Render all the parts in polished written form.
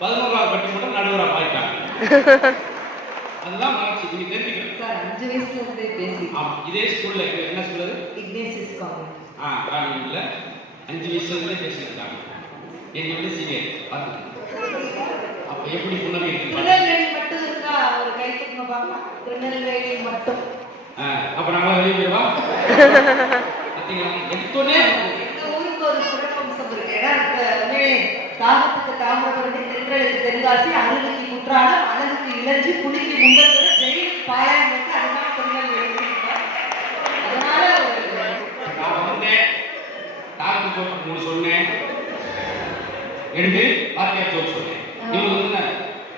11வது பட்டி மட்டும் நடுவரா மாறிட்டாங்க. அதுதான் வளர்ச்சி. நீங்க தெரிஞ்சுக்கணும் சார். 5 வயசுல இருந்தே பேசி. ஆமா, இதே ஸ்கூல்ல என்ன சொல்லுது? Ignatius college. காலேஜ்ல 5 வயசுல இருந்தே பேசிட்டாங்க. என்ன வந்து சீனியர் பாத்து. அப்ப எப்படி புன்னகை இருக்கு? திருநெல்வேலி மட்டும் இருக்கா? ஒரு கை தூக்கணும் பாக்கலாம். திருநெல்வேலி மட்டும். அப்ப நாம வெளிய போவா? பாத்தீங்களா? எத்தனை இந்த ஊருக்கு ஒரு சிறப்பம்சம் இருக்கு. ஏன்னா தாகத்துக்கு தாமிரபரணி, தென்றலுக்கு தென்காசி, அழுகுக்கு குற்றாலம், அழகுக்கு இளஞ்சி, புலிக்கு முண்டத்துறை, ஜெயிலுக்கு பாயாயம் வந்து அதுதான் திருநெல்வேலி. அதனால நான் வந்தேன், தாக்கு ஜோக்கு 3 சொன்னேன், 2 வாத்தியார் ஜோக்கு சொன்னேன். இவங்க வந்து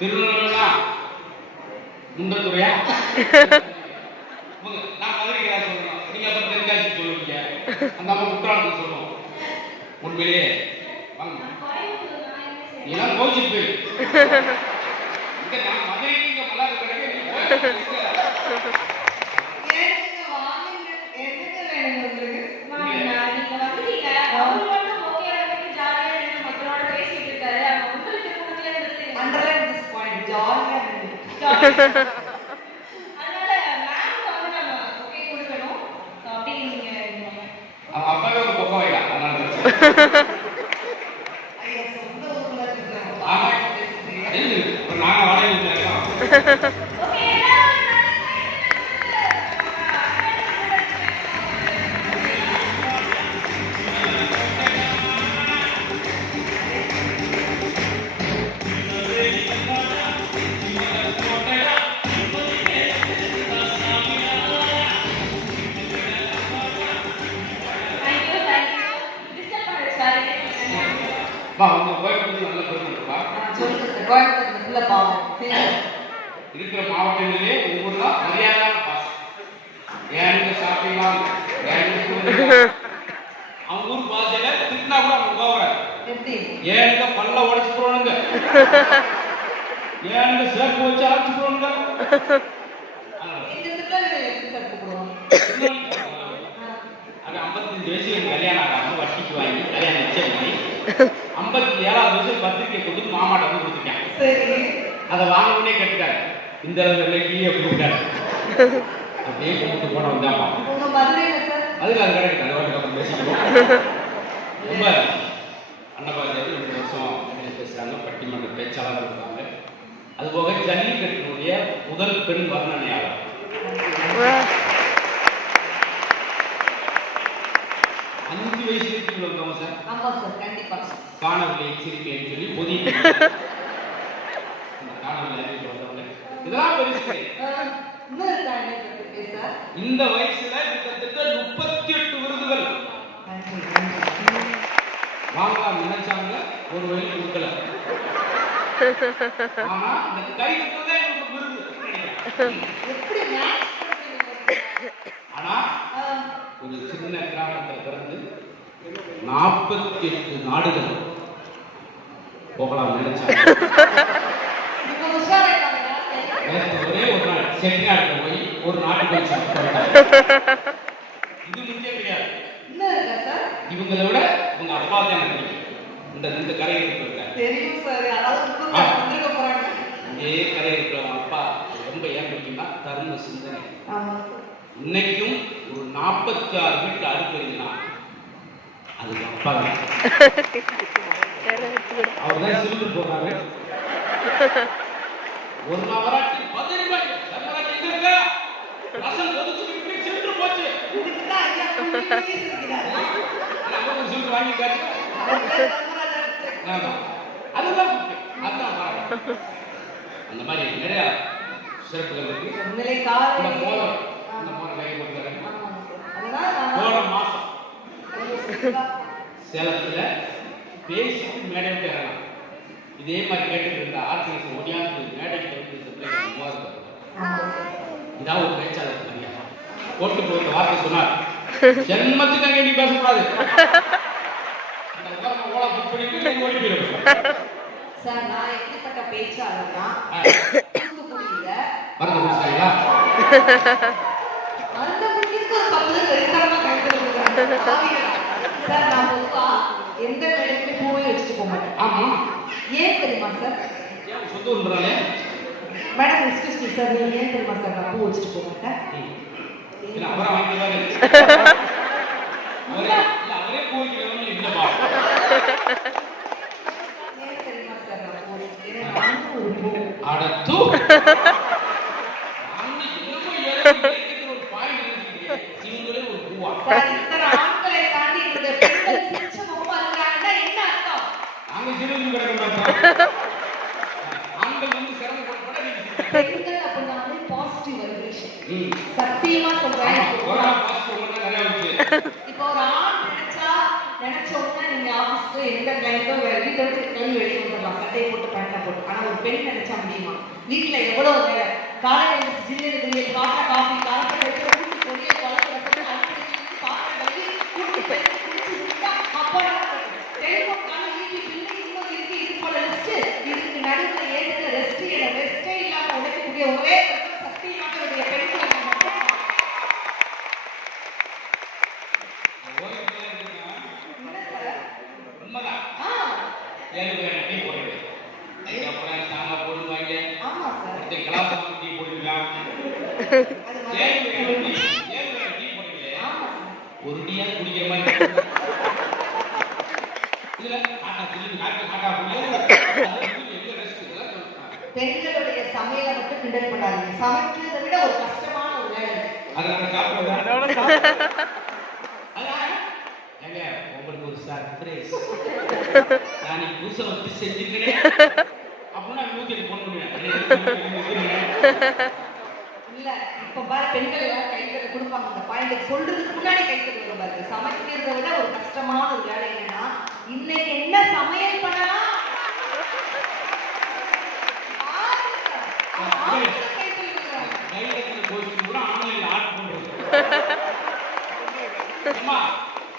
திருநெல்வேலினா முண்டத்துறையா? நான் மதுரைக்கு தான் சொல்றேன், நீங்க அப்ப தென்காசி சொல்லுவீங்க, அந்த அம்மா குற்றாலத்துக்கு சொல்லுவோம். உண்மையிலேயே வாங்க இதெல்லாம் கோச்சிட்டு போயிரு. இங்க நான் மதுரைக்கு இங்க மல்லாது கிடைக்க நீ அப்பாவே ஒரு பக்கம் வைடா. நாங்க வாடகை இருக்கோம். உங்க கோயம்புத்தூர் நல்ல பேர் இருக்கா? இருக்கிற மாவட்டங்களிலே ஒவ்வொரு மரியாதையான பாசம். ஏனுங்க சாப்பிட்டீங்களா? அவங்க ஊர் பாசையில திட்டினா கூட அவங்க கோவறாரு. ஏனுங்க பல்ல உடைச்சு போறோனுங்க, ஏனுங்க சேர்ப்பு வச்சு அரைச்சு போறோனுங்க. அது 55 வயசுல கல்யாணம் ஆகாம வட்டிக்கு வாங்கி கல்யாணம் நிச்சயம் பண்ணி 57வது வயசு பத்திரிக்கை கொடுத்து மாமாட்ட வந்து கொடுத்துருக்கேன். அதை வாங்கவுடனே கேட்டுட்டாரு, இந்த விலைக்கு அப்படின்ட்டாரு. அப்படியே கொண்டு போன வந்தாப்பா. அதுக்கு அது கிடையாது, அதை வாட்டி அப்புறம் பேசிக்கணும். ரொம்ப அன்னபாஜாரி 2 வருஷம் பேசுறாங்க, பட்டிமன்ற பேச்சாளர் இருக்காங்க. அதுபோக ஜல்லிக்கட்டினுடைய முதல் பெண் வர்ணனையாளர். அஞ்சு வயசுல வந்தவங்க சார். ஆமா சார், கண்டிப்பா. காணவில்லை சிரிப்பேன்னு சொல்லி பொதிய காணவில்லை வந்தவங்க. இதெல்லாம் பெருசு. இந்த வயசுல கிட்டத்தட்ட 38 விருதுகள் வாங்கலாம் நினைச்சாங்க, ஒரு வழி கொடுக்கல. ஆனா இந்த கை தான் எனக்கு விருது. ஆனா ஒரு சின்ன கிராமத்தில் பிறந்து 48 நாடுகள் போகலாம் நினைச்சாங்க. ஒரே ஒரு நாள் செட்டிநாடு போய் ஒரு நாட்டுக்கு போய் இது முக்கியம் கிடையாது. இவங்களை விட உங்க அப்பா தான் இந்த கரையில் இருக்கிறாங்க. இதே கரையில் இருக்கிறவங்க அப்பா ரொம்ப ஏன் முக்கியமா தர்ம சிந்தனை. இன்னைக்கும் ஒரு 46 வீட்டு அடுக்குறீங்கன்னா அதுக்கு அப்பா தான். அவர் தான் சிலிண்டர் போடுறாங்க. ஒரு நவராட்சி 10 ரூபாய் எங்க இருக்க ரசம் கொதிச்சு சிலிண்டர் போச்சு. சிலிண்டர் வாங்கி காட்டு. அதுதான் அந்த மாதிரி நிறைய சிறப்புகள் இருக்கு. போன மாசம் சேலத்துல பேசிட்டு மேடை விட்டு இறங்கலாம். இதே மாதிரி கேட்டுட்டு இருந்த ஆர்டிஸ்ட் ஒடியாந்து மேடைக்கு இதான் ஒரு பேச்சாளர் தனியா போட்டு போட்ட வார்த்தை சொன்னார், ஜென்மத்துக்கு அங்கே நீ பேசக்கூடாது. சார், நான் எப்படிப்பட்ட பேச்சாளர் தான் அந்த முடிக்கு ஒரு 10 வெறித்தனமா கழுத்து சார். நான் எந்த மேடைக்குமே பூவே வச்சுட்டு போக மாட்டேன். ஆமா, ஏன் தெரியுமா சார்? ஏன் சொந்த ஊர்ன்றாலே? மேடம் எக்ஸ்கியூஸ் மீ சார், நீங்க ஏன் தெரியுமா சார் நான் பூ வச்சுட்டு போக மாட்டேன்? இல்ல அவரை வாங்கிடுவாரு. அவரே பூ வைக்கிறவங்க இல்லப்பா. ஏன் தெரியுமா சார் நான் பூ வச்சுட்டு? நானும் ஒரு பூ. அடத்து. நாங்க என்னமோ ஏதோ ஒரு பாயிண்ட் நினைச்சிட்டீங்க. நீங்களே ஒரு பூவா? சார் இத்தனை ஆண்களை தாண்டி இந்த பெண்கள் சிரிச்ச முகமா இருக்காங்கன்னா என்ன அர்த்தம்? நாங்க சிரிச்சு கிடக்க மாட்டோம். ஆண்கள் வந்து சிரமப்பட நீங்க பெண்கள் அப்படின்னாலே பாசிட்டிவ் வைப்ரேஷன். சத்தியமா சொல்றேன். கொரோனா பாசிட்டிவ் மட்டும் நிறைய வந்துச்சு. இப்போ ஒரு ஆண் நினைச்ச உடனே நீங்க ஆபீஸ்க்கு எந்த கிளைண்டோ வீட்டை விட்டு கிளம்பி வெளியே வந்துடலாம், சட்டையை போட்டு பேண்டை போட்டு. ஆனா ஒரு பெண் நினைச்சா முடியுமா? வீட்டுல எவ்வளவு வேலை, காலையில ஜில்லுன்னு குளியல், காஃபி காலத்தை வச்சு ஊட்டி பொடியை குழந்தை வசதி அனுப்பிச்சு பாத்திரம் கழுவி கூட்டி போய் குளிச்சு விட்டா அப்பா டெலிஃபோன் காலம் ஈட்டி பிள்ளை இன்னும் இருக்கு. இது போல லிஸ்ட் இதுக்கு நடுவில் ஏற்ற ரெஸ்டே இல்லாம உடைக்கக்கூடிய ஒரே சக்தியாக என்னுடைய பெண்களை உண்மைதான். டீ போடுறது. அதுக்கப்புறம் சாம்பார் போடுவாங்க. ஆமா சார். ஒருத்தன் கிளாஸ் டீ போடுவாங்க. டீ போடுறீங்களே. ஒரு டீயா குடிக்கிற மாதிரி இதுல காட்டா சில்லு காட்டா பெண்களுடைய சமையலை மட்டும் கிண்டல் பண்ணாதீங்க. சமைக்கிறதை விட ஒரு கஷ்டமான ஒரு வேலை. அதனால சாப்பிடுறதா? ஏங்க உங்களுக்கு ஒரு சர்ப்ரைஸ். நான் நீ புதுசா வந்து செஞ்சிருக்கேன் அப்படின்னா 108 போன் பண்ணுவேன். இல்ல இப்ப பாரு பெண்கள் எல்லாம் கைத்தறி கொடுப்பாங்க. அந்த பாயிண்ட் சொல்றதுக்கு முன்னாடி கைத்தறி கொடுப்பாரு. சமைக்கிறதை விட ஒரு கஷ்டமான ஒரு வேலை என்னன்னா இன்னைக்கு என்ன சமையல் பண்ணலாம்.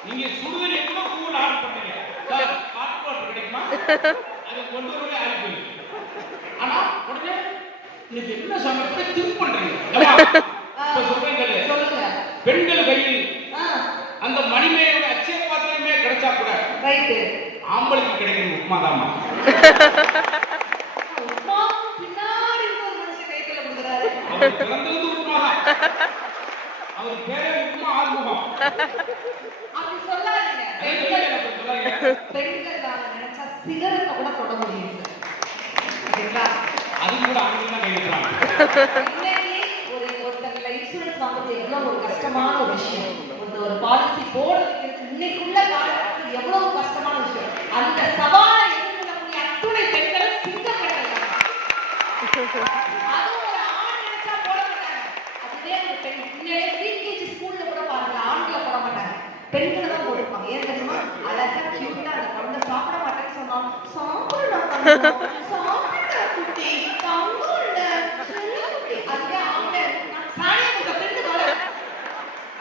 நீங்க சுடுதல் எவ்வளவு கூல் ஆர்டர் பண்ணீங்க சார்? ஹாட் வாட்டர் கிடைக்குமா? அதை கொண்டு வரவே ஆரம்பி. ஆனா உடனே இன்னைக்கு என்ன சமைப்பை திங்க் பண்றீங்க? இப்ப சொல்லுங்க. பெண்கள் கையில் அந்த மணிமேயோட அச்சய பாத்திரமே கிடைச்சா கூட ரைட் ஆம்பளுக்கு கிடைக்கிற உப்புமா தாமா. உப்புமா பின்னாடி ஒரு மனுஷன் கையில கொடுக்குறாரு. அவர் பிறந்தது உப்புமா தான். அவர் பேரே உப்புமா ஆறுமுகம். அப்படி சொல்லாதீங்க. பெண்கள் நினைச்சா சிகரெட்டை கூட தொட முடியும் சார். அது கூட ஆண்கள் தான் கைவிடுறாங்க. ஒருத்தங்களை இன்சூரன்ஸ் வாங்குறது எவ்வளவு ஒரு கஷ்டமான ஒரு விஷயம். ஒரு பாலிசி போடுறது இன்னைக்குள்ள காலத்துக்கு எவ்வளவு கஷ்டமான விஷயம். அந்த சவாலை எதிர்கொள்ளக்கூடிய அத்துணை பெண்களும் சிங்கப்பட்டாங்க. அது ஒரு ஆண் நினைச்சா போட மாட்டாங்க. அதுவே ஒரு பெண் உண்மையிலே ப்ரீகேஜி ஸ்கூல்ல கூட பாருங்க ஆண்களை போட மாட்டாங்க, பெண்களை தான் போட்டுப்பாங்க. ஏன் தெரியுமா? அழகா கியூட்டா அந்த குழந்தை சாப்பிட மாட்டேன்னு சொன்னாலும் சாப்பிட குட்டி தங்குள்ள அதுவே ஆம்பளை சாணியை உங்க பெண்ணு வர.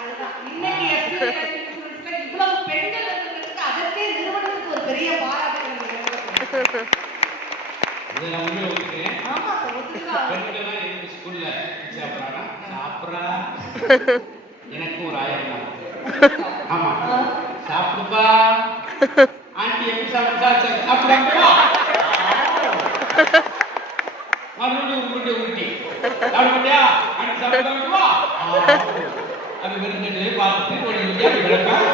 அதுதான் இன்னைக்கு எஸ்பிஐ இவ்வளவு பெண்கள் வந்ததுக்கு அதற்கே நிறுவனத்துக்கு ஒரு பெரிய பாராட்டுகள். இதெல்லாம் உண்மையை ஒத்துக்கிறேன். ஆமா சார் ஒத்துக்கலாம். பெண்கள்லாம் எதுக்கு ஸ்கூல்ல சாப்பிட்றானா? சாப்பிட்றா எனக்கு ஒரு 1000 தான். ஆமா சாப்பிடுப்பா ஆண்டி எப்படி சாப்பிடுறா? சாப்பிடுறாங்களா? மறுபடியும் உருண்டை உருட்டி சாப்பிட மாட்டியா? ஆண்டி சாப்பிடுறாங்களா? அது வெறும் பார்த்துட்டு ஒரு விளையாட்டு கிடப்பேன்.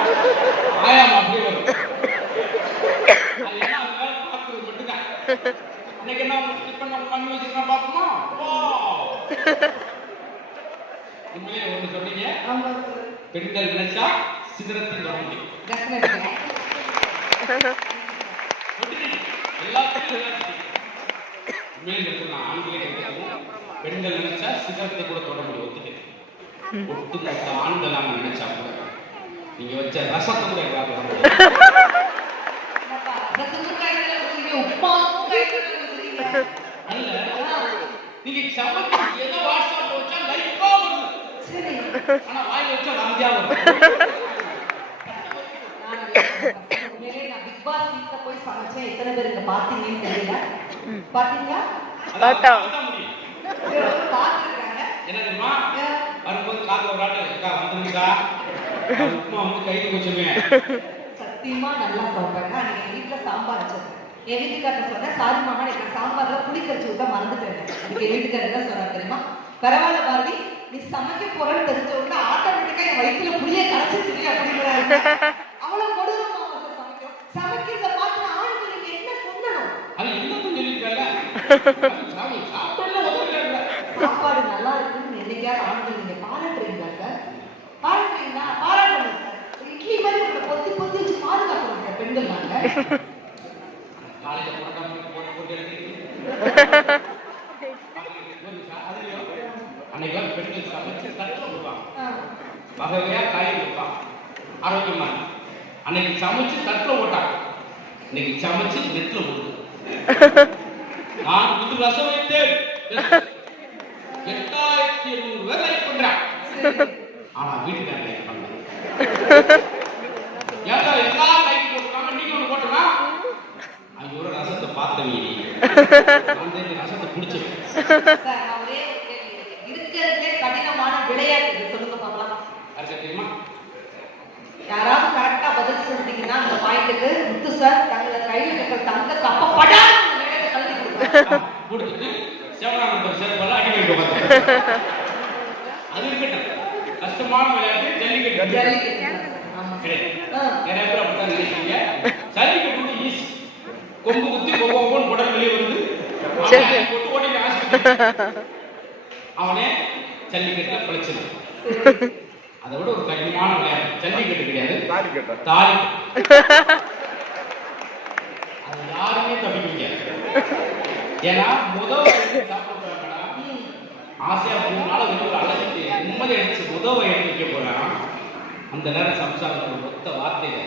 ஆயாம அப்படியே வரும். அது ஏன்னா அது மேல பார்க்கறது மட்டும்தான். இன்னைக்கு என்ன இப்ப நம்ம பண்ணி வச்சிருக்கோம் பார்ப்போமா? உண்மையிலே ஒன்று சொன்னீங்க. பெண்கள் நினைச்சா சிகரத்தில் வர முடியும். பெண்கள் நினைச்சா சிகரத்தை கூட தொட முடியும். ஒத்துக்கிறேன். ஒட்டுமொத்த ஆண்கள் நாங்க நினைச்சா கூட நீங்க வச்ச ரசத்தை கூட நீங்க சமைச்சு ஏதோ வாட்ஸ்அப் வச்சா லைஃபா வருது. ஆனா வாய் வச்சா ராஜா வரும். பிக் பாஸ் வீட்ல போய் சமைச்சேன். எத்தனை பேர் இங்க பாத்தீங்கன்னு தெரியல. பாத்தீங்களா? என்ன தெரியுமா? வரும்போது காது ஒரு ஆட்டு வந்துருக்கா உப்புமா வந்து கைது வச்சுமே. சத்தியமா நல்லா சாப்பிட்டாங்க. நீங்க வீட்டுல சாம்பார் வச்சிருக்கேன். என் வீட்டுக்காரர் சொன்னேன், சாரி மாமா எனக்கு சாம்பார்ல புளி கரைச்சி விட்டா மறந்துட்டேன். அதுக்கு என் வீட்டுக்காரர் என்ன சொன்னார் தெரியுமா? பரவாயில்ல பாரதி, நீ சமைக்க போறன்னு தெரிஞ்ச உடனே ஆட்டோமேட்டிக்கா என் வயிற்றுல புளிய கரைச்சிச்சு அப்படிங்கிறாரு. அவ்வளவு கொடூரமா சமைக்கும். சமைக்கிறத பார்த்து ஆண்களுக்கு என்ன சொல்லணும்? அது இன்னும் சொல்லிருக்கல. சாப்பாடு நல்லா இருக்குன்னு என்னைக்காவது ஆண்கள் நீங்க பாராட்டுறீங்களா சார்? பாராட்டுறீங்களா? பாராட்டணும் சார். இட்லி மாதிரி உங்களை பொத்தி பொத்தி வச்சு பாதுகாக்கணும் சார் பெண்கள் நாங்க. அன்னைக்கு பெண்கள் சமைச்சு தட்டுல கொடுப்பாங்க, வகையா காய் கொடுப்பாங்க, ஆரோக்கியமா. அன்னைக்கு சமைச்சு தட்டுல போட்டாங்க, இன்னைக்கு சமைச்சு நெட்ல போட்டு. நான் இது ரசம் வைத்தேன் 8800 பேர் லைக் பண்றான். ஆனா வீட்டுக்காரர் லைக் பண்ணல. ஏதோ எல்லாரும் லைக் போட்டுருக்காங்க, நீங்க ஒண்ணு போட்டுனா அங்க ஒரு ரசத்தை பார்த்தவங்க அந்த ரசத்தை பிடிச்சிருக்கு. இருக்கிறதுலே கடினமான விளையாட்டு சொல்லுங்க பார்க்கலாம். யாருக்கு தெரியுமா? யாராவது கரெக்டா பதில் சொல்லிட்டீங்கன்னா அந்த பாயிண்ட்டுக்கு முத்து சார் தங்களை கையில இருக்கிற தங்க கப்ப படாத நேரத்தை கல்வி கொடுத்துட்டு செவனா நம்பர் சேர்ப்பெல்லாம் அடி வைக்க பார்த்தேன். அது இருக்கட்டும், கஷ்டமான விளையாட்டு ஜல்லிக்கட்டு. நிறைய பேர் அப்படித்தான் நினைக்கிறீங்க. ஜல்லிக்கட்டு ஈஸி, கொம்பு குத்தி கொம்பு உடல் வெளியே வந்து போட்டு ஓடி ஆஸ்பத்திரி அவனே ஜல்லிக்கட்டுல பிழைச்சிடும். அதை விட ஒரு கடினமான விளையாட்டு ஜல்லிக்கட்டு கிடையாது, தாலி. அது யாருமே தப்பிக்க. ஏன்னா முதல் சாப்பிடுறாங்கன்னா ஆசையா 3 நாள் வந்து ஒரு அழகு நிம்மதி அடிச்சு முதல் எடுத்து வைக்க போறான். அந்த நேரம் சம்சாரத்தோட மொத்த வார்த்தையில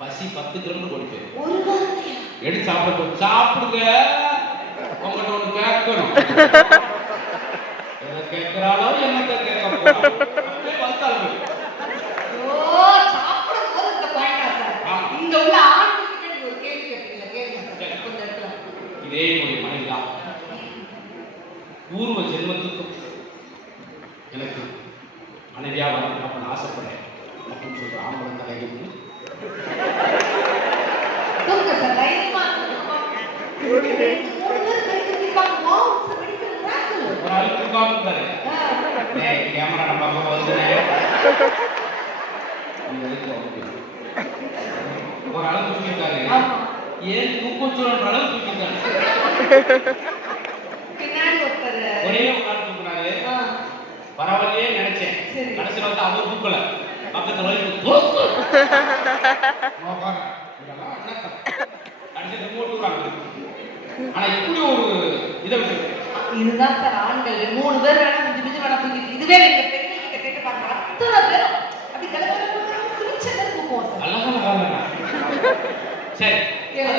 பசி 10 கிலோமீட்டர் கொடுப்பேன். எடுத்து சாப்பிட சாப்பிடுங்க, உங்கள்கிட்ட ஒன்று கேட்கணும். எதை கேட்கிறாளோ என்னத்தை கேட்க போறாங்க. இதே என்னுடைய மனைவிதான். பூர்வ ஜென்மத்துக்கும் எனக்கு மனைவியா வரணும் அப்படின்னு ஆசைப்படுறேன் அப்படின்னு சொல்ற ஆம்பளை தலைவர் ஒரு ஆள் தூக்காம கேமரா நம்ம வந்து ஒரு அளவு தூக்கிட்டாரு. ஏன் தூக்கச்சோன்ற அளவு தூக்கிட்டாரு. ஒரே ஒரு ஆள் தூக்குனாரு. பரவாயில்லையே நினைச்சேன். கடைசியில் வந்து அவர் தூக்கல, பக்கத்துல கடைசி ரிமோட் தூக்குறாங்க. ஆனா இப்படி ஒரு இதை இதுதான் சார் ஆண்கள் 3 பேர் வேணா மிஞ்சி மிஞ்சி வேணா தூக்கிட்டு. இதுவே நீங்க பெண்கள் கிட்ட கேட்டு பாருங்க, அத்தனை பேரும் அப்படி சிரிச்சதை தூக்குவோம் சார். சரி,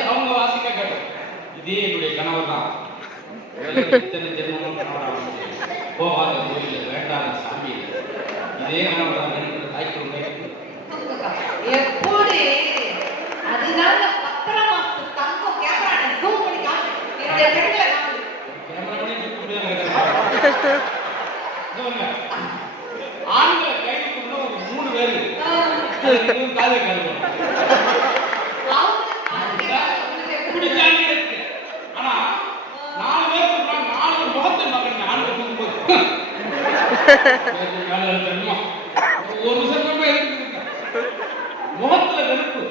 அவங்க வாசிக்க கேட்கும். இதே என்னுடைய கணவர் தான். இத்தனை ஜென்மங்களும் கணவராக போவாத கோயில் வேண்டாத சாமி. இதே கணவர் தான் எனக்கு தாய்க்கு எப்படி அதுதான் 10 மாசத்து தங்கம். கேமரா ஜூம் பண்ணி காட்டு. என்னுடைய பெண்களை ஆண்களை கைது பண்ண ஒரு 3 பேரு காதை கழுவணும். ஆனா 4 பேருக்கு 4 முகத்தை பார்க்கணும். ஆண்கள் தூக்கும்போது ஒரு நிமிஷம் இருக்கு முகத்துல வெறுப்பு.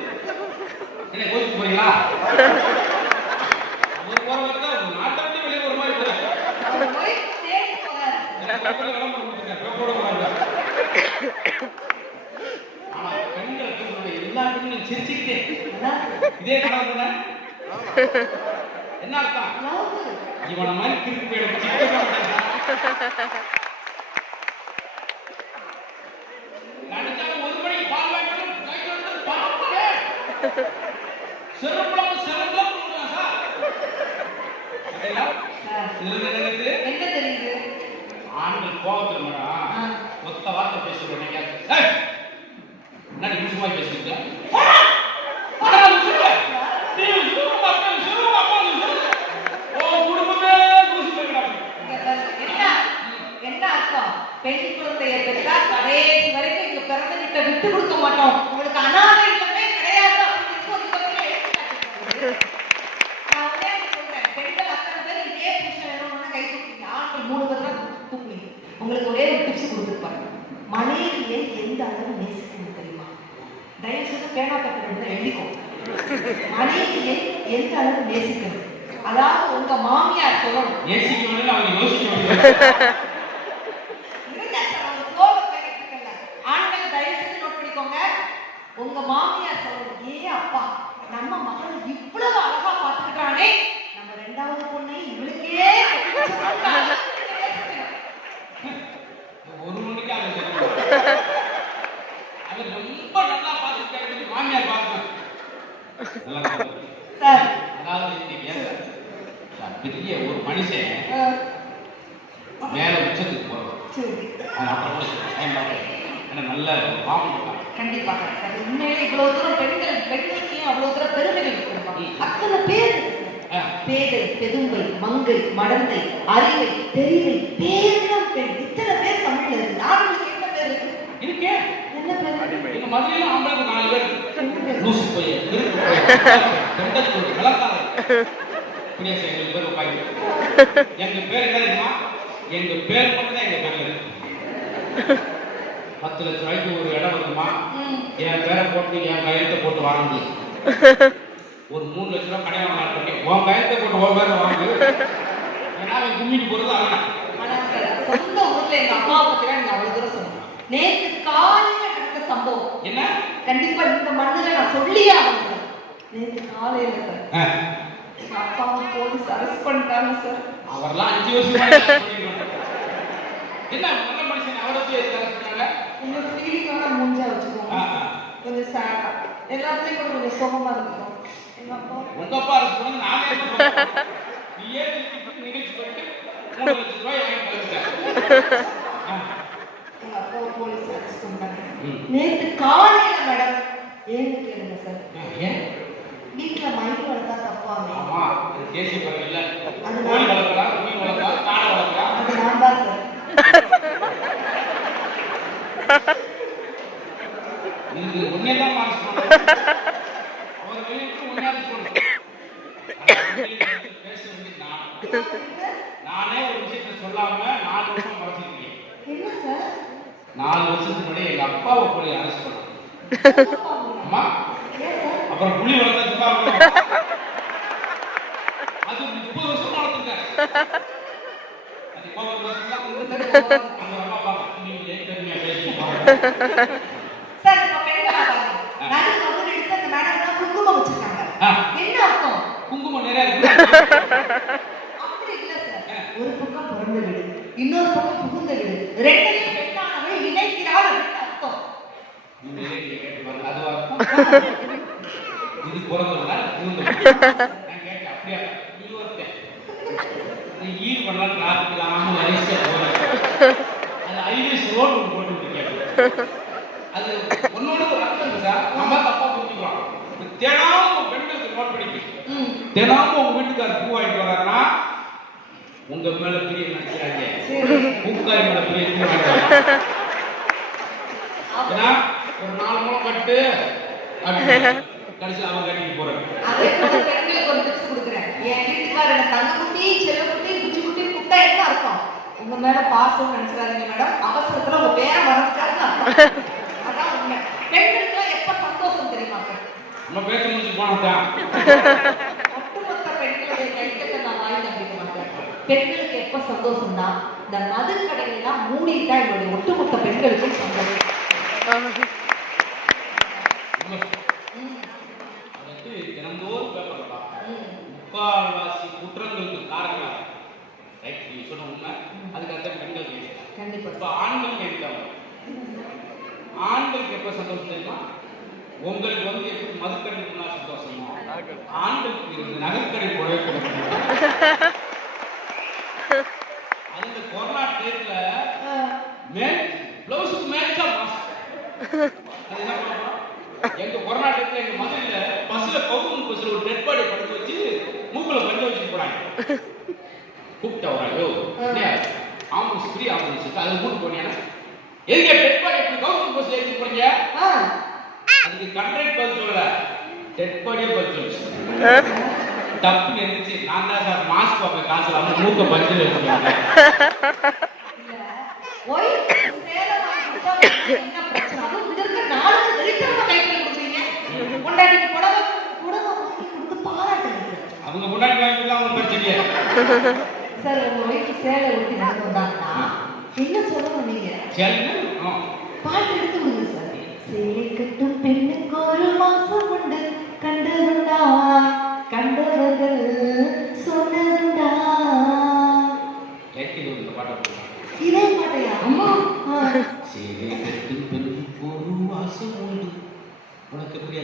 என்ன கோச்சுக்கு போறீங்களா? ஒரு போறவங்க நாட்டை விட்டு வெளியே ஒரு மாதிரி ஆனா பெண்கள் எல்லா பெண்களும் சிரிச்சுக்கிட்டே இதே கணவன் என்ன அர்த்தம்? இவனை மாதிரி திருப்பி போயிடும். நினைச்சாலும் 1 மணிக்கு பால் வாங்கணும் சிறப்பு சிறந்த சார். என்ன தெரியுது? ஆண்கள் கோபத்தில் மேடம் மொத்த வார்த்தை பேசுறேன். என்ன நிமிஷமா பேசுறீங்க? என்ன அர்த்தம்? பெண் குழந்தையை பெற்றா கடைசி வரைக்கும் இங்க பிறந்த வீட்டை விட்டு கொடுக்க மாட்டோம், உங்களுக்கு அனாதை இல்லமே கிடையாது அப்படின்னு 3 பேர் தான் கூப்பிடுங்க. உங்களுக்கு ஒரே ஒரு டிப்ஸ் கொடுத்துருப்பாங்க. மனைவியை எந்த அளவு நேசிக்கணும் தெரியுமா? தயவு செய்து பேனா பேப்பர் எழுதிக்கோ. மனைவியை எந்த அளவு நேசிக்கணும், அதாவது உங்க மாமியார் சொல்லணும். நேசிக்கணும் அவங்க யோசிக்கணும். ஆண்கள் தயவு செய்து நோட் பண்ணிக்கோங்க. உங்க மாமியார் சொல்லணும், ஏ அப்பா நம்ம மகள் இவ்வளவு அழகா பார்த்துக்கிட்டானே, நம்ம 2வது பொண்ணை இவளுக்கே ஒரு மணிக்கு அது ரொம்ப நல்லா பார்த்துக்கிட்டு மாமியார் பார்க்கணும். அதாவது பெரிய ஒரு மனுஷன் மேல உச்சத்துக்கு போறோம். நல்ல கண்டிப்பாக சார். உண்மையிலே இவ்வளவு தூரம் பெண்களுக்கு அவ்வளவு தூரம் பெருமைகள் கொடுப்பாங்க. அத்தனை பேர் பேதை, பெதும்பை, மங்கை, மடந்தை, அறிவை, தெரிவை, பேரிடம் பெண், இத்தனை பேர் தமிழ்ல இருக்கு. ஆண்களுக்கு என்ன பேர் இருக்கு? இருக்கே. என்ன பேர்? எங்க மதுரையில ஆம்பளுக்கு 4 பேர். லூசு போய் விளக்காத இப்படியே எங்களுக்கு பேர் உட்காந்து. எங்க பேர் என்ன தெரியுமா? எங்க பேர் மட்டும் தான் எங்க பேர்ல இருக்கு. 10 லட்சம் ரூபாய்க்கு ஒரு இடம் வருமா, என் பேரை போட்டு என் கையெழுத்தை போட்டு வாங்க. ஒரு 3 லட்சம் ரூபாய் கடை வாங்க பண்ணி உன் கையெழுத்தை போட்டு உன் பேரை வாங்கு. ஏன்னா அவன் கும்பிட்டு போறது அவன். சொந்த ஊர்ல எங்க அம்மாவை பத்தி நீங்க அவ்வளவு தூரம் சொன்னீங்க. நேற்று காலையில நடந்த சம்பவம் என்ன? கண்டிப்பா இந்த மண்ணுல நான் சொல்லியே ஆகணும். நேற்று காலையில சார் எங்க அப்பாவை போலீஸ் அரெஸ்ட் பண்ணிட்டாங்க சார். அவர்லாம் 5 வருஷமா என்ன நல்ல மனுஷன் அவரை போய் அரெஸ்ட் பண்ணாங்க. கொஞ்சம் ஃபீலிங்கான மூஞ்சா வச்சுக்கோங்க, கொஞ்சம் சேடா, எல்லாத்துலயும் கூட கொஞ்சம் சுகமா இருக்கும். எங்க அப்பா உங்க அப்பா அரெஸ்ட் பண்ணி நானே என்ன சொல்றேன், நீ ஏன் நிகழ்ச்சி பண்ணிட்டு 3 லட்சம் ரூபாய் வாங்கி கழிச்சிட்டேன். எங்க அப்பாவை போலீஸ் அரெஸ்ட் பண்ணிட்டாங்க நேற்று காலையில. மேடம் ஏன்னு கேளுங்க சார். ஏன் வீட்டுல மயில் வளர்த்தா தப்பாங்க? ஆமா, தேசிய பறவை இல்ல, கோழி வளர்க்கலாம், மீன் வளர்க்கலாம், காடை வளர்க்கலாம். அது நான் தான் சார். இது ஒன்னேதான் மார்க்ஸ் பண்ணுறோம். அவர் வெளியிட்டு ஒன்னாவது சொல்றோம். பேச வேண்டியது நானே ஒரு விஷயத்த சொல்லாம 4 வருஷம் மறைச்சிருக்கேன். என்ன சார்? 4 வருஷத்துக்கு முன்னாடி எங்க அப்பாவை போய் அரெஸ்ட் பண்ணோம். அம்மா அப்புறம் புலி வளர்த்தா சொல்லாம அது 30 வருஷம் வளர்த்துங்க. அது கோவம் அந்த அம்மா பார்க்க நீங்களே பெருமையா பேசுங்க. சார் இப்ப பெண்களா பாருங்க, நடு கவுன் எடுத்து அந்த மேடம் தான் குங்குமம் வச்சிருக்காங்க. என்ன அர்த்தம்? குங்குமம் நிறைய இருக்கு. அப்படி இல்ல சார். ஒரு பக்கம் பிறந்த வீடு, இன்னொரு பக்கம் புகுந்த வீடு, ரெண்டையும் பெண்ணானவள் இணைக்கிறாள் அப்படின்னு அர்த்தம். அது அர்த்தம். இது பிறந்தவனா புகுந்தவனா? நான் கேட்டேன் அப்படியா? நீ ஒருத்தன் நீ ஈடு பண்ணலாம் காத்துக்கலாம வரிசையா போற அது ஐரிஸ் ரோடு போட்டு விட்டுருக்கேன். அது ஒன்னோட ஒரு அர்த்தம் சார். நம்ம தப்பா புரிஞ்சுக்கிறோம். தினமும் பெண்களுக்கு நோட் பண்ணிக்கு, தினமும் உங்க வீட்டுக்காரர் பூ வாங்கிட்டு வர்றாருன்னா உங்க மேல பிரிய நினைக்கிறாங்க, பூக்காரி மேல பிரிய நினைக்கிறாங்க. ஏன்னா ஒரு 4 முழம் கட்டு கடைசியில் அவன் கட்டிட்டு போறாங்க. அதே போல பெண்களுக்கு ஒரு டிப்ஸ் கொடுக்குறேன். என் வீட்டுக்காரர் தங்கக்குட்டி, செல்லக்குட்டி, குச்சிக்குட்டி, குட்டை என்ன அர்த்தம்? உங்க மேல பாசம் நினைச்சாதீங்க மேடம். அவசரத்துல உங்க பேரை மறந்துட்டாருன்னு அர்த்தம். அதான் உண்மை. பெண்களுக்கு எப்ப சந்தோஷம் தெரியுமா சார்? நம்ம பேச முடிச்சு போனதான் ஒட்டுமொத்த பெண்களுடைய கைத்தட்ட நான் வாய் நம்பிக்க மாட்டேன். பெண்களுக்கு எப்ப சந்தோஷம்னா இந்த மது கடைகள்லாம் மூடிட்டா என்னுடைய ஒட்டுமொத்த பெண்களுக்கும் சந்தோஷம். தினந்தோறும் பேப்பர் முக்கால்வாசி குற்றங்களுக்கு காரணம் நீ சொன்ன உண்மை. அதுக்காக பெண்கள் கண்டிப்பா. இப்ப ஆண்கள் கேட்காங்க, ஆண்களுக்கு எப்ப சந்தோஷம் தெரியுமா? உங்களுக்கு வந்து எப்படி மதுக்கடை போனா சந்தோஷமா, ஆண்களுக்கு நகைக்கடை போடவே கிடைக்கும். அது இந்த கொரோனா டேட்ல பிளவுஸுக்கு மேட்சா மாஸ்க். அது என்ன பண்ணுறோம்? எங்க கொரோனா டேட்ல எங்க மதுரையில பஸ்ல கவுன் பஸ்ல ஒரு டெட் பாடி படுத்து வச்சு மூக்குல பஞ்ச வச்சுட்டு போனாங்க. கூப்பிட்ட வராயோ ஆம்புலன்ஸ் ஃப்ரீ ஆம்புலன்ஸ் அதை கூட்டு போனீங்கன்னா எங்க டெட் பாடி எப்படி கவுன் பஸ்ல ஏற்றி போறீங்க? அதுக்கு கண்ட்ராக்ட் பதில் சொல்லல, டெட் பாடியே பதில் சொல்லுச்சு. தப்பு நினைச்சு நான் தான் சார் மாஸ்க் வாங்க காசு இல்லாம மூக்க பஞ்சு வச்சுருக்காங்க. என்ன பிரச்சனை? அதுவும் இது இருக்க நாளுக்கு வெறித்தனமா கைப்பிடி கொடுக்குறீங்க. பொண்டாட்டிக்கு புடவை புடவை வாங்கி கொடுத்து பாராட்டுங்க சார். அவங்க முன்னாடி வாங்கிக்கலாம் அவங்க பிரச்சனையே. சார் உங்க வயிற்று சேலை ஊற்றி நடந்து வந்தாங்கன்னா என்ன சொல்லணும் நீங்க? சரிங்க. பாட்டு எடுத்து விடுங்க சார். சேலை கட்டும் பெண்ணுக்கு ஒரு மாசம் உண்டு, கண்டதுண்டா கண்டவர்கள் சொன்னதுண்டா. இந்த பாட்டை போடுறாங்க. இதே பாட்டையா? அம்மா சேலை கட்டும் பெண்ணுக்கு ஒரு மாசம் உண்டு, உனக்கு எப்படி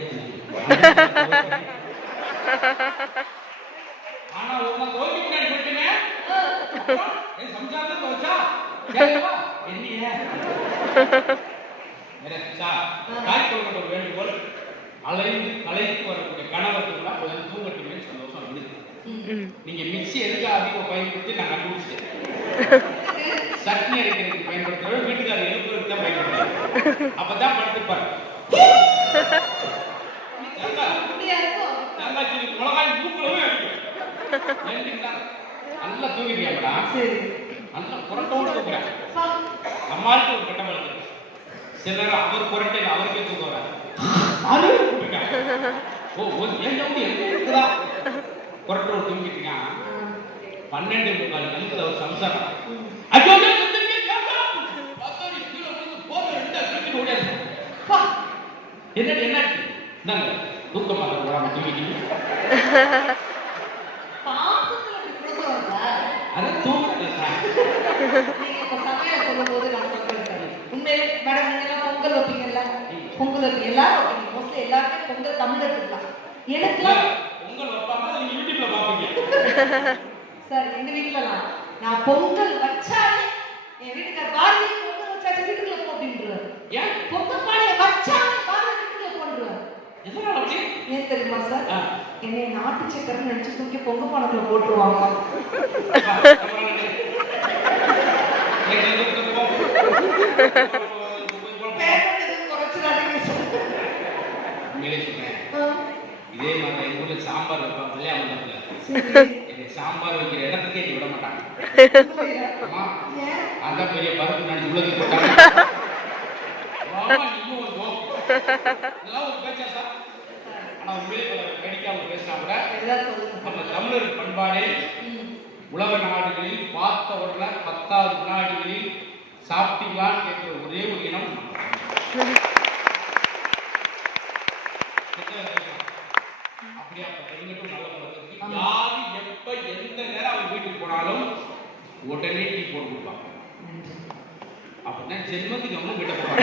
ஆனா உங்க கோயில் முன்னாடி சொல்லிட்டீங்க. சம்சாரத்தை தோச்சா என்னைய தாய்க்கொள்கிற ஒரு வேண்டுகோள், அலைந்து கலைத்து வரக்கூடிய கணவர்களா கொஞ்சம் தூங்கட்டுமே சந்தோஷம் இருக்கு. நீங்க மிக்சி எதுக்கு அதிகம் பயன்படுத்தி நான் கண்டுபிடிச்சிட்டேன். சட்னி அரைக்கிறதுக்கு பயன்படுத்துற வீட்டுக்காரர் எழுப்புறதுக்கு தான் பயன்படுத்துறாரு. அப்பதான் படுத்துப்பாரு. மிளகாய் மூக்குலவே அடிக்கும். நல்லா தூங்கிட்டியாடா? நல்லா புரட்டோடு தூக்குறேன். அம்மாவுக்கு ஒரு கட்டம் இருக்கு. சிலர் அவர் புரட்டையில் அவருக்கே தூக்க வராது. புரட்டோடு தூங்கிட்டீங்க. 12:45 மணிக்கு அவர் சம்சாரம் என்ன என்னாச்சு? இந்தாங்க தூக்கமாக வராம தூங்கிட்டீங்க. அதான் தூங்கல சார். நீங்க இப்ப சமையல் சொல்லும்போது நான் சொல்றேன் சார். உண்மையிலே மேடம் நீங்க எல்லாம் பொங்கல் வைப்பீங்கல்ல? பொங்கல் வைப்பீங்க, எல்லாரும் வைப்பீங்க. மோஸ்ட்லி எல்லாருமே பொங்கல் தமிழர்கள் தான். எனக்குலாம் பொங்கல் வைப்பாங்க, நீங்க யூடியூப்ல பாப்பீங்க. சார் எங்க வீட்டுலலாம் நான் பொங்கல் வச்சாலே என் வீட்டுக்கார் பாரதி பொங்கல் வச்சாச்சு வீட்டுக்குள்ள போ அப்படின்றாரு. ஏன் பொங்கல் பானையை வச்சாலே பாரதி வீட்டுக்குள்ள போன்றாரு. எதனால அப்படி? ஏன் தெரியுமா சார்? என்னை நாட்டு சக்கரை நினைச்சு தூக்கி பொங்க பானைக்குள்ள போட்டுருவாங்க. இதே மாதிரி எங்க ஊர்ல சாம்பார் வைப்பாங்க கல்யாண மண்டபத்துல. சாம்பார் வைக்கிற இடத்துக்கே விட மாட்டாங்க. அதான் பெரிய பருப்பு நினைச்சு உலகத்துக்கு போட்டாங்க. நீயும் இதெல்லாம் ஒரு பேச்சா சார்? ஆனா உண்மையிலே கடிக்காம பேசினா கூட நம்ம தமிழர் பண்பாடே உலக நாடுகளில் பார்த்த உடனே 10வது வினாடிகளில் சாப்பிட்டீங்களான்னு கேட்கிற ஒரே ஒரு இனம். அப்படியாப்பட்ட இனத்தும் நல்ல பழக்கம். யாரு எப்ப எந்த நேரம் அவங்க வீட்டுக்கு போனாலும் உடனே டீ போட்டு கொடுப்பாங்க. அப்படின்னா ஜென்மத்துக்கு அவங்க கிட்ட போறாங்க.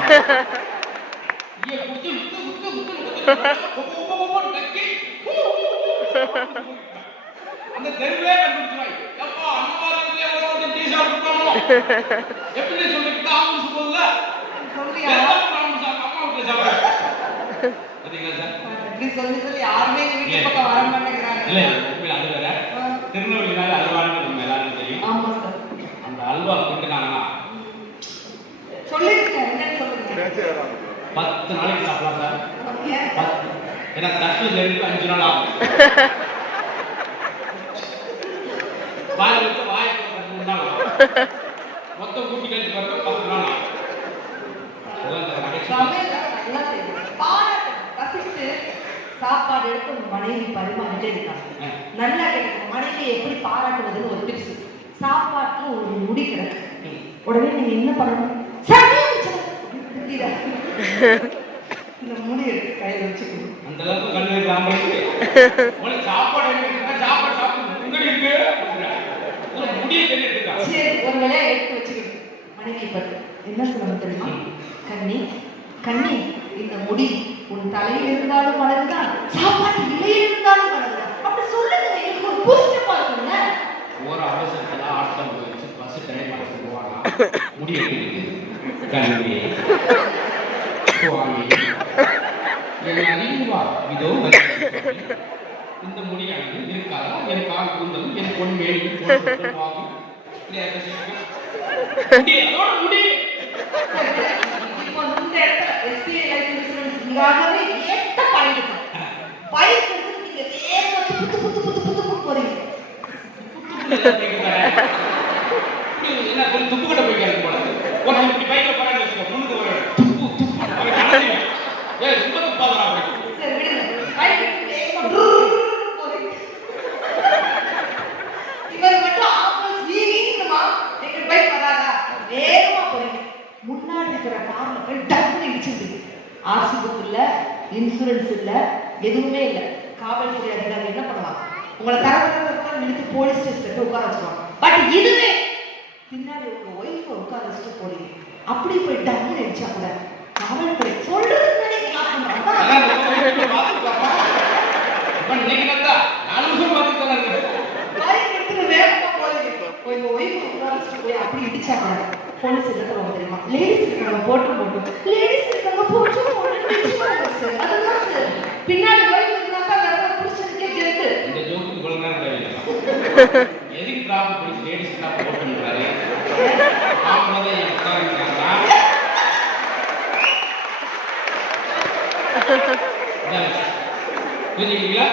அந்த தெருவே கண்டுபிடிச்சுவாய். எப்பா அன்னவாதத்திலே ஒரு டீ சாப்பிடுறாங்க. எப்படி சொல்லிட்டு ஆம்புஸ் போகுதுல சொல்லியா ஆம்புஸ் அம்மா வீட்டுல சாப்பிடுறாங்க. பாத்தீங்களா சார்? இப்படி சொல்லி யாருமே வீட்டு பக்கம் வர மாட்டேங்கிறாங்க. இல்ல உண்மையில அது வேற. திருநெல்வேலினால அல்வான்னு நம்ம எல்லாருக்கும் தெரியும். ஆமா சார். அந்த அல்வா கொண்டுனாங்கன்னா சொல்லிருக்கேன் என்னன்னு சொல்லுங்க. 10 நாளைக்கு சாப்பிடலாம் சார். ஏன்னா தட்டு தெரிஞ்சு 5 நாள் ஆகும். வாய் வச்சு வாய் 3 நாள் ஆகும். மொத்தம் கூட்டி கழிச்சு பார்க்க 10 நாள் ஆகும். சாப்பாடு எடுத்து உங்க மனைவி பரிமாறிட்டே இருக்காங்க. நல்லா கிடைக்கும். மனைவி எப்படி பாராட்டுவதுன்னு ஒரு டிப்ஸ். சாப்பாட்டுல ஒரு முடி கிடக்கு. உடனே நீங்க என்ன பண்ணணும்? இந்த முடி எடுத்து கையில வச்சுக்கணும். அந்த அளவுக்கு கண்ணு சாப்பாடு சாப்பாடு சாப்பிட்டு முன்னாடி இருக்கு முடிய தெரியுது. சரி ஒரு வேலையா எடுத்து வச்சுக்கணும். மனைவி பத்தி என்ன சொல்லணும் தெரியுமா? கண்ணி கண்ணி இந்த முடி உன் தலையில் இருந்தாலும் அழகுதான், சாப்பாட்டு இலையில் இருந்தாலும் அழகுதான். அப்படி சொல்லுங்க. எனக்கு ஒரு பூஸ்டப்பா இருக்குல்ல. ஒரு அவசரத்துல ஆட்டம் போயிடுச்சு. பஸ் டைம் ஆச்சு போவாங்க. முடி எடுத்து கண்ணி இதோ இந்த முடியானது இருக்காதா எனக்கு ஆள் கூந்தலும் என் பொன் மேலும் துப்புக்கட்ட போய் போல பைக்க போறாங்க. ஆர்சி புக் இல்லை, இன்சூரன்ஸ் இல்லை, எதுவுமே இல்லை. காவல்துறை அதிகாரி என்ன பண்ணுவாங்க? உங்களை தரத்தை நிறுத்தி போலீஸ் ஸ்டேஷன் உட்கார வச்சுருவாங்க. பட் இதுவே பின்னாடி உங்க ஒய்ஃபை உட்கார வச்சுட்டு போறீங்க, அப்படி போய் டம்மு நினைச்சா கூட காவல்துறை சொல்றது அப்படி இடிச்சா கூட போலீஸ் இருக்கிறவங்க தெரியுமா? லேடிஸ் இருக்காங்க போட்டு போட்டும், லேடிஸ் இருக்காங்க போட்டு அதுதான் சார். பின்னாடி ஒய்ஃப் இருந்தாக்கா அந்த புருஷனுக்கே கேட்டு இந்த ஜோக்கு இவ்வளவு நேரம் தேவையில்லை. எதுக்கு டிராஃபிக் போலீஸ் லேடிஸ் எல்லாம் போட்டுன்றாரு? ஆம்பளை என் உட்கார்ந்துருக்காங்களா? புரிஞ்சுக்கிட்டீங்களா?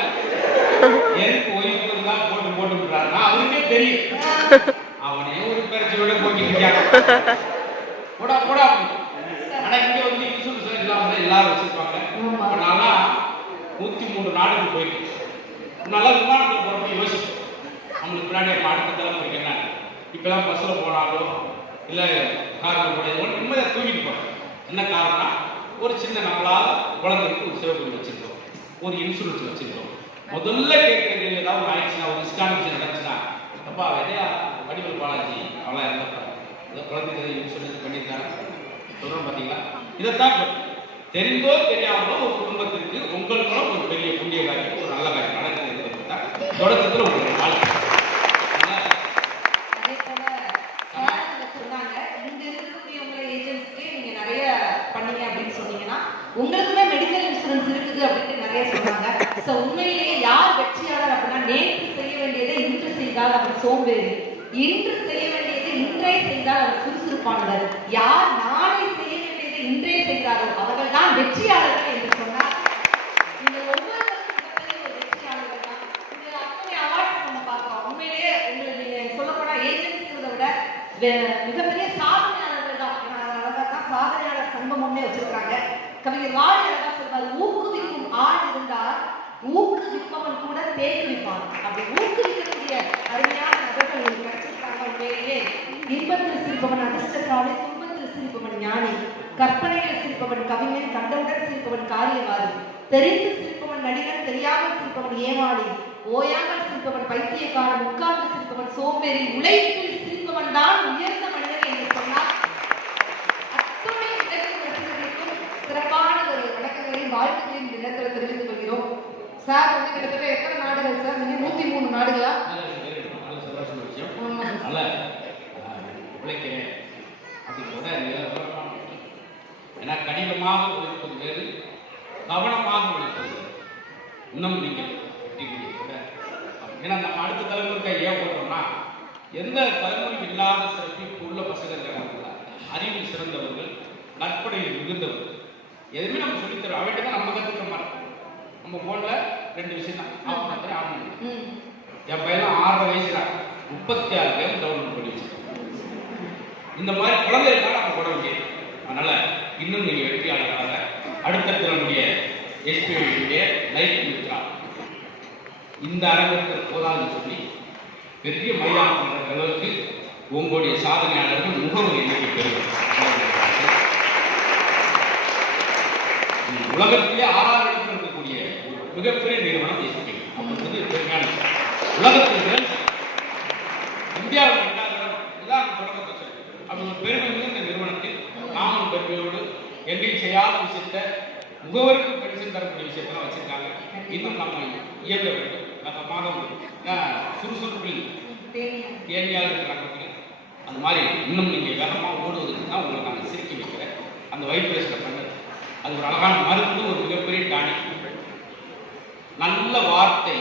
எதுக்கு ஒய்ஃப் இருந்தா போட்டு போட்டுன்றாருன்னா அவருக்கே தெரியும். அவனே ஒரு பிரச்சனையோட போய்கிட்டு போடா போடா. ஆனா இங்க வந்து இன்சூரன்ஸ் இல்லாம எல்லாரும் வச்சிருப்பாங்க. அதனால 103 நாடுகள் போயிட்டு நல்லா விமானத்தில் போறப்ப யோசிப்போம், அவங்களுக்கு பின்னாடி அடுத்த தலைமுறைக்கு என்ன. இப்பெல்லாம் பஸ்ல போனாலோ இல்ல காரில் போனாலும் நிம்மதியாக தூங்கிட்டு போறோம். என்ன காரணம்னா ஒரு சின்ன நம்மளால குழந்தைக்கு ஒரு சேவை வச்சிருக்கோம், ஒரு இன்சூரன்ஸ் வச்சிருக்கோம். முதல்ல கேட்கறது ஏதாவது ஒரு ஆயிடுச்சுன்னா, ஒரு டிஸ்கான்ஸ் நடந்துச்சுன்னா, அப்பா விதையா வடிவல் பாலாஜி அவளா இருந்தப்ப இந்த குழந்தைக்கு இன்சூரன்ஸ் பண்ணியிருக்காங்க சொல்றோம் பார்த்தீங்களா? இதைத்தான் தெரிந்தோ தெரியாமலோ ஒரு குடும்பத்திற்கு உங்களுக்கு ஒரு பெரிய புண்ணிய காரியம், ஒரு நல்ல காரியம் நடக்குது தான் தொடக்கத்தில் உங்களுக்கு வாழ்க்கை. அதே போல சொன்னாங்க, இங்க இருக்கக்கூடிய ஏஜென்ட்ஸ்க்கே நீங்க நிறைய பண்ணீங்க அப்படின்னு சொன்னீங்கன்னா உங்களுக்குமே மெடிக்கல் இன்சூரன்ஸ் இருக்குது அப்படின்னு நிறைய சொன்னாங்க. ஸோ உண்மையிலேயே யார் வெற்றியாளர் அப்படின்னா, நேற்று செய்ய வேண்டியதை இன்று செய்தால் அவர் சோம்பேறி, இன்று செய்ய வேண்டியதை இன்றே செய்தால் அவர் சுறுசுறுப்பானவர், யார் நாளை செய்ய வேண்டியதை இன்றே செய்தாரோ அவர்கள் தான் வெற்றியாளர்கள் என்று சொன்னார். நீங்கள் ஒவ்வொருவருக்கும் ஒரு வெற்றியாளர்கள் தான். உங்களை அத்தனை அவார்ட்ஸ் நம்ம பார்க்கிறோம். உண்மையிலேயே உங்களுக்கு சொல்லப்போனா ஏஜென்சிங்கிறத விட மிகப்பெரிய சாதனையாளர்கள் தான். அதனாலதான் சாதனையாளர் சங்கமம்னே வச்சிருக்காங்க. கவிஞர் வாழை அழகா சொல்றாரு, ஊக்குவிக்கும் ஆள் இருந்தால் ஊக்குவிப்பவன் கூட தேக்குவிப்பான். அப்படி ஊக்குவிக்கக்கூடிய அருமையான நபர்கள் கிடைச்சிருக்காங்க. உண்மையிலேயே இன்பத்தில் சிரிப்பவன் அதிர்ஷ்டசாலி, துன்பத்தில் சிரிப்பவன் ஞானி, கற்பனையில் சிரிப்பவன் கவிஞன், கண்டவுடன் சிரிப்பவன் காரியவாதி, தெரிந்து சிரிப்பவன் நடிகன், தெரியாமல் சிரிப்பவன் ஏமாளி, ஓயாமல் சிரிப்பவன் பைத்தியக்காரன், உட்கார்ந்து சிரிப்பவன் சோம்பேறி, உழைப்பில் சிரிப்பவன் தான் உயர்ந்த மனிதன் என்று சொன்னார். அத்துணை இலக்கியங்களுக்கும் சிறப்பான ஒரு வணக்கங்களையும் வாழ்த்துக்களையும் இந்த நேரத்தில் தெரிவித்துக் கொள்கிறோம். சார் வந்து கிட்டத்தட்ட எத்தனை நாடுகள் சார்? நீங்க 103 நாடுகளா? உழைக்கிறேன் அப்படின்னு ஏன்னா கடினமாக உழைப்பது வேறு, கவனமாக உழைப்பது இன்னும் நீங்கள் கூட. ஏன்னா நம்ம அடுத்த தலைமுறைக்கு ஏன் போட்டோம்னா, எந்த தலைமுறைக்கு இல்லாத சிறப்பு உள்ள பசங்க இருக்காங்க, அறிவில் சிறந்தவர்கள், நற்படையில் மிகுந்தவர்கள். எதுவுமே நம்ம சொல்லித்தரோம், அவர்கிட்ட தான் நம்ம கற்றுக்கிற மாதிரி. நம்ம போன்ல 2 விஷயம் தான் ஆஃப் பண்ணுறேன், ஆஃப் பண்ணுறேன். என் பையன் 6 வயசுல 36 கேம் டவுன்லோட் பண்ணி வச்சிருக்கோம். இந்த மாதிரி குழந்தைகளுக்காக நம்ம போட முடியாது. அதனால இன்னும் நீங்கள் வெற்றியாளர்களாக அடுத்தடுத்த நம்முடைய எஸ்பிஐடைய லைஃப் இருக்கிறார். இந்த அரங்கத்தில் போதான்னு சொல்லி பெரிய மைதானம் பண்ற அளவுக்கு உங்களுடைய சாதனையாளர்கள் முகவர் எண்ணிக்கை பெறும். உலகத்திலே 6வது இடத்தில் இருக்கக்கூடிய மிகப்பெரிய நிறுவனம் எஸ்பி. அப்படின்றது பெருமையான உலகத்தில் இந்தியாவில் 2வது இடம் தொடங்க அப்படி ஒரு பெருமை இந்த நிறுவனத்தில் நாமும் பெருமையோடு எங்கேயும் செய்யாத விஷயத்த முகவருக்கு பரிசு தரக்கூடிய விஷயத்தெல்லாம் வச்சிருக்காங்க. இன்னும் நம்ம இயங்க வேண்டும். நம்ம சுறுசுறுப்பில் தேனியாக இருக்கிறாங்க. அந்த மாதிரி இன்னும் நீங்கள் வேகமாக ஓடுவதற்கு தான் உங்களை நாங்கள் சிரிக்க வைக்கிறேன். அந்த வைப்ரேஷனை பண்ணது அது ஒரு அழகான மருந்து, ஒரு மிகப்பெரிய டானிக். நல்ல வார்த்தை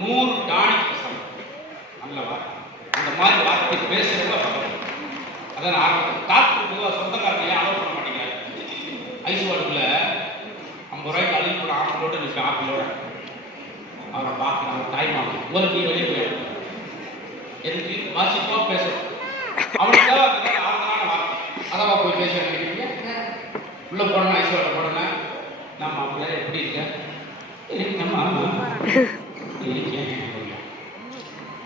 100 டானிக் சமம். நல்ல வார்த்தை, அந்த மாதிரி வார்த்தை பேசுறதுல பக்கம். அதான் ஆரம்பத்தில் டாக்டர் பொதுவாக சொந்தக்காரங்க ஏன் அலோவ் பண்ண மாட்டேங்கிறாரு. ஐஸ் வாட்டரில் 50 ரூபாய்க்கு அழுகி போட ஆப்பிளோட நிற்கும். ஆப்பிளோட அவரை பார்க்கலாம், தாய்மாமா உங்களுக்கு வெளியே போயிடும். எதுக்கு வாசிப்பா பேசணும். அவனுக்காக அந்த ஆறுதலான வார்த்தை அதவா போய் பேச நினைக்கிறீங்க. உள்ள போடணும், ஐஸ் வாட்டர் போடணும். நம்ம அப்படியே எப்படி இருக்க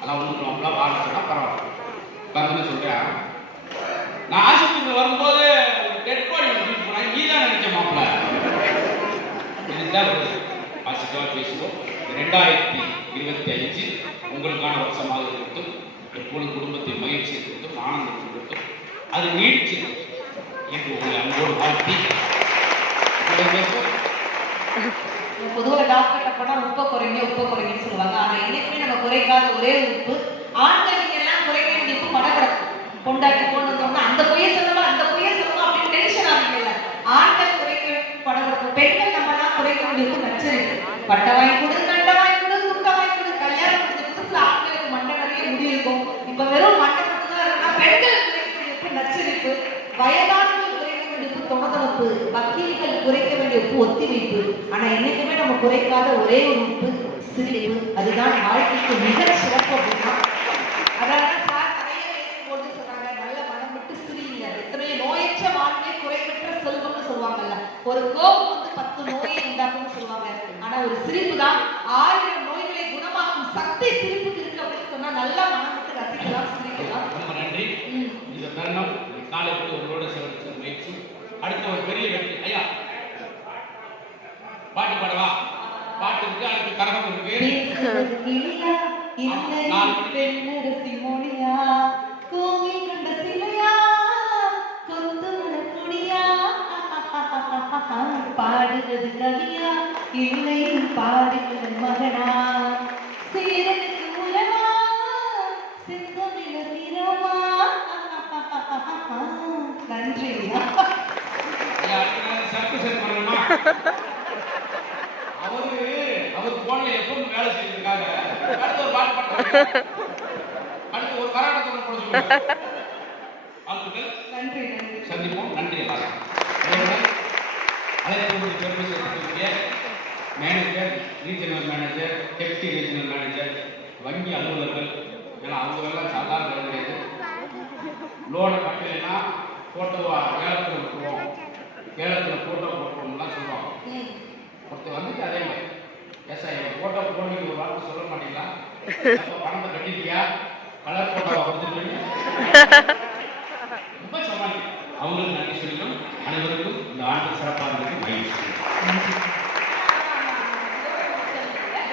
அதான் ஒன்று நம்மளாம் வாழ்க்கை பரவாயில்ல. வந்து சொல்கிறேன், நான் ஆஸ்பத்திரியில் வரும்போது டெட் பாடி போனேன். நீ தான் நினைச்ச மாப்பிள்ள தான் வருது. பாசிட்டிவாக பேசுவோம். 2025 உங்களுக்கான வருஷமாக இருக்கட்டும். எப்பொழுது குடும்பத்தில் மகிழ்ச்சி இருக்கட்டும், ஆனந்தம் இருக்கட்டும், அது நீடிச்சு என்று உங்களை அன்போடு வாழ்த்தி பேசுவோம். பொதுவாக டாக்டர்கிட்ட போனால் உப்பை குறைங்கன்னு சொல்லுவாங்க. ஆனால் என்னைக்குமே நம்ம குறைக்காத ஒரே ஒரு உப்பு, ஆண்கள் நீங்க எல்லாம் குறைக்க வேண்டிய உப்பு படப்படப்பு. பொண்டாட்டி போன்னு வந்தோம்னா அந்த பொய்யை சொல்லலாம் அப்படின்னு டென்ஷன் ஆகுங்கல்ல. ஆண்கள் குறைக்க வேண்டிய படப்படப்பு, பெண்கள் நம்ம எல்லாம் குறைக்க வேண்டிய உப்பு நச்சரிப்பு. பட்டை வாங்கி கொடு, நண்டை வாங்கி கொடு, துண்டை வாங்கி கொடு. கல்யாணம் முடிஞ்ச புதுசுல ஆண்களுக்கு மண்டை நிறைய முடி இருக்கும். இப்ப வெறும் மண்டை மட்டும் தான் இருக்குன்னா பெண்கள் குறைக்க வேண்டிய உப்பு நச்சரிப்பு, வயதானவர்கள் குறைக்க வேண்டிய உப்பு தொணதொணப்பு, வக்கீல்கள் குறைக்க வேண்டிய உப்பு ஒத்திவைப்பு. ஆனா என்னைக்குமே நம்ம குறைக்காத ஒரே ஒரு உப்பு சிரிப்பு. அதுதான் வாழ்க்கைக்கு மிக சிறப்பு அப்படின்னா. அதாவது சார் நிறைய பேசும்போது சொன்னாங்க, நல்ல மனம் விட்டு சிரிங்க. எத்தனையோ நோயற்ற வாழ்க்கை குறைபெற்ற செல்வம்னு சொல்லுவாங்கல்ல. ஒரு கோபம் வந்து 10 நோயை உண்டாக்கும்னு சொல்லுவாங்க. ஆனா ஒரு சிரிப்பு தான் 1000 நோய்களை குணமாக்கும் சக்தி சிரிப்புக்கு இருக்கு அப்படின்னு சொன்னா நல்லா மனம் விட்டு ரசிக்கலாம், சிரிக்கலாம். ரொம்ப நன்றி. இந்த தருணம் காலையில் உங்களோட சிறப்பு முயற்சி. அடுத்த ஒரு பெரிய வெற்றி. ஐயா பாட்டு பாடவா? பாட்டு இருக்கு, அடுத்து கரகம் இருக்கு. பாடுவது கவியா இல்லை பாடுவது மகனா, சீரனுக்கு உலமா செந்தமிழ நிறமா. நன்றி. அவர் போன்ல எப்பவும் வேலை செய்யறதுக்காக அடுத்து ஒரு பாட்டு பாடுறாங்க. அடுத்து ஒரு கராட்டை போட சொல்லுங்க. வாழ்த்துக்கள். நன்றி. சந்திப்போம். நன்றி எல்லாரும். அழைப்பு பெருமை சேர்க்கக்கூடிய manager, regional manager, deputy regional manager, வங்கி அலுவலர்கள், ஏன்னா அவங்களெல்லாம் சாதாரண வேலை கிடையாது. லோனை கட்டலைன்னா ஃபோட்டோவா ஏலத்தில் விட்டுருவோம், ஏலத்தில் ஃபோட்டோ போட்டுருவோம்லாம் சொல்லுவாங்க. ஒருத்தர் வந்துட்டு அதே மாதிரி ஏசா என் ஃபோட்டோ போடுவீங்க ஒரு வார்த்தை சொல்ல மாட்டீங்களா? பணத்தை கட்டிட்டியா? கலர் ஃபோட்டோவை கொடுத்துட்டு ரொம்ப சமாளி. அவங்களுக்கு நன்றி சொல்லிடும். அனைவருக்கும் இந்த ஆண்டு சிறப்பாக இருந்தது மகிழ்ச்சி.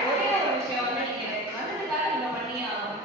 ஒரே ஒரு விஷயம் வந்து நீங்க வந்ததுக்காக நீங்க பண்ணி ஆகணும்.